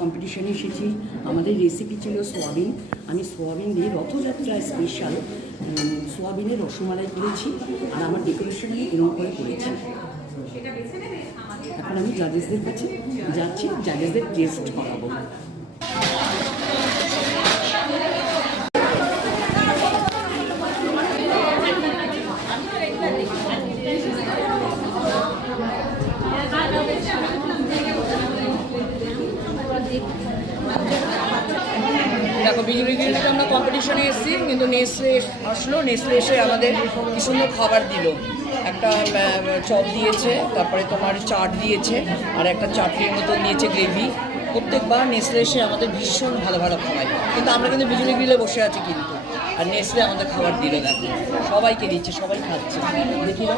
কম্পিটিশনে এসেছি। আমাদের রেসিপি ছিল সোয়াবিন। আমি সোয়াবিন দিয়ে রথযাত্রা স্পেশাল সোয়াবিনের রসমালাই করেছি, আর আমার ডেকোরেশন আমি এরকম করে করেছি। এখন আমি জাজেসদের কাছে যাচ্ছি, জাজেসদের টেস্ট করাবো। দেখো, বিজলি গ্রিলতে আমরা কম্পিটিশনে এসেছি, কিন্তু নেসলে আসলো। নেসলে এসে আমাদের কি সুন্দর খাবার দিল। একটা চপ দিয়েছে, তারপরে তোমার চাট দিয়েছে, আর একটা চাটনির মতন দিয়েছে গ্রেভি। প্রত্যেকবার নেসলে এসে আমাদের ভীষণ ভালো ভালো খাওয়ায়, কিন্তু আমরা কিন্তু বিজলি গ্রিলে বসে আছি কিন্তু, আর নেসলে আমাদের খাবার দিল। দেখো, সবাইকে দিচ্ছে, সবাই খাচ্ছে। দেখি না